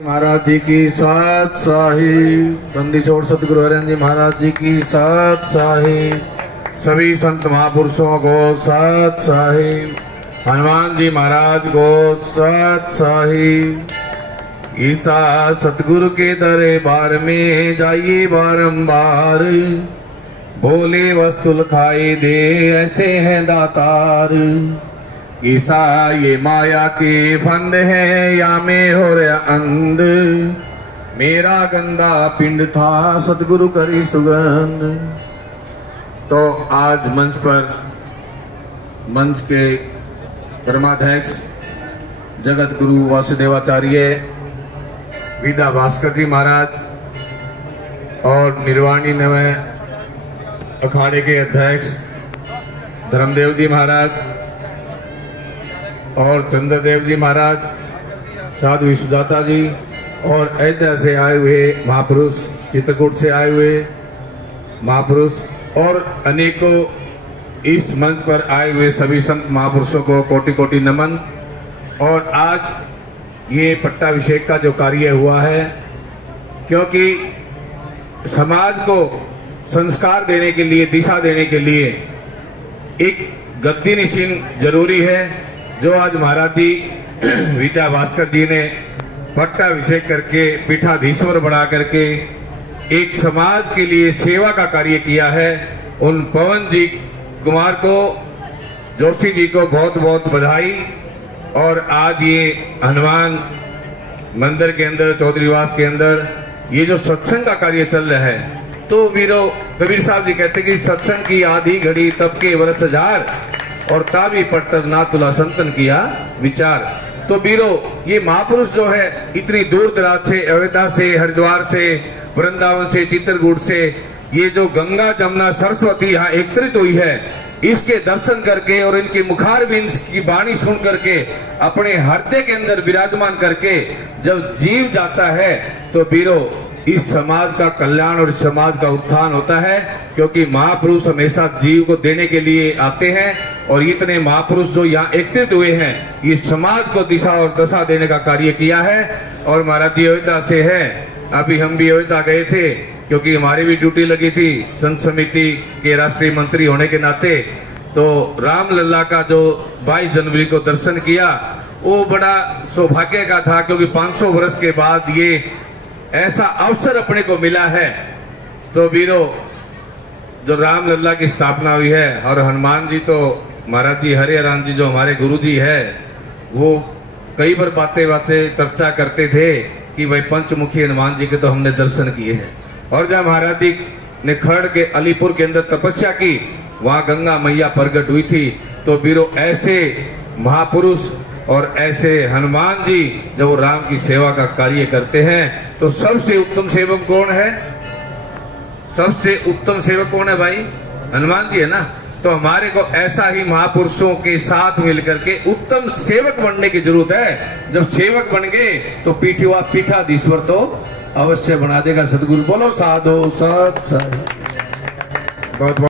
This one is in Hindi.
महाराज जी की सात शाही, बंदी छोड़ सतगुरु हरिहर जी महाराज जी की सात शाही, सभी संत महापुरुषों को सात शाही, हनुमान जी महाराज को सात शाही। ईसा सतगुरु के दरबार में जाइए बारंबार, भोले वस्तु खाई दे ऐसे हैं दातार। ईसा ये माया के फंद है या में हो रहा अंध, मेरा गंदा पिंड था सतगुरु करी सुगंध। तो आज मंच के धर्माध्यक्ष जगत गुरु वासुदेवाचार्य विद्या भास्कर जी महाराज और निर्वाणी नवे अखाड़े के अध्यक्ष धर्मदेव जी महाराज और चंद्रदेव जी महाराज, साधु सुजाता जी और अयोध्या से आए हुए महापुरुष, चित्रकूट से आए हुए महापुरुष और अनेकों इस मंच पर आए हुए सभी संत महापुरुषों को कोटि कोटि नमन। और आज ये पट्टाभिषेक का जो कार्य हुआ है, क्योंकि समाज को संस्कार देने के लिए, दिशा देने के लिए एक गद्दी निशीन जरूरी है, जो आज महाराज जी विद्या भास्कर जी ने पट्टाभिषेक करके पीठाधीश्वर बना करके एक समाज के लिए सेवा का कार्य किया है। उन पवन जी कुमार को, जोशी जी को बहुत बहुत बधाई। और आज ये हनुमान मंदिर के अंदर, चौधरीवास के अंदर ये जो सत्संग का कार्य चल रहा है, तो वीरों कबीर साहब जी कहते कि सत्संग की आधी घड़ी तब के वर्ष हजार, और ताबी पढ़तर ना तुला संतन किया विचार। तो वीरों ये महापुरुष जो है इतनी दूर दराज से, अयोध्या से, हरिद्वार से, वृंदावन से, चित्रकूट से, ये जो गंगा जमुना सरस्वती यहाँ एकत्रित हुई है, इसके दर्शन करके और इनके मुखारविंद की वाणी सुन करके अपने हृदय के अंदर विराजमान करके जब जीव जाता है, तो वीरों इस समाज का कल्याण और इस समाज का उत्थान होता है। क्योंकि महापुरुष हमेशा जीव को देने के लिए आते हैं, और इतने महापुरुष जो यहाँ एकत्रित हुए हैं, ये समाज को दिशा और दशा देने का कार्य किया है। और महाराज जी अयोध्या से है, अभी हम भी अयोध्या गए थे, क्योंकि हमारी भी ड्यूटी लगी थी संत समिति के राष्ट्रीय मंत्री होने के नाते। तो राम लल्ला का जो 22 जनवरी को दर्शन किया, वो बड़ा सौभाग्य का था, क्योंकि 500 वर्ष के बाद ये ऐसा अवसर अपने को मिला है। तो वीरों जो राम लल्ला की स्थापना हुई है, और हनुमान जी तो महाराज जी हरिहर जी जो हमारे गुरु जी है, वो कई बार बातें चर्चा करते थे कि भाई पंचमुखी हनुमान जी के तो हमने दर्शन किए हैं। और जब महाराज जी ने खड़ के अलीपुर के अंदर तपस्या की, वहां गंगा मैया प्रकट हुई थी। तो वीरों ऐसे महापुरुष और ऐसे हनुमान जी जब राम की सेवा का कार्य करते हैं, तो सबसे उत्तम सेवक कौन है? सबसे उत्तम सेवक कौन है भाई? हनुमान जी है ना। तो हमारे को ऐसा ही महापुरुषों के साथ मिलकर के उत्तम सेवक बनने की जरूरत है। जब सेवक बन गए तो पीठाधीश्वर तो अवश्य बना देगा सतगुरु। बोलो साधो सत। बहुत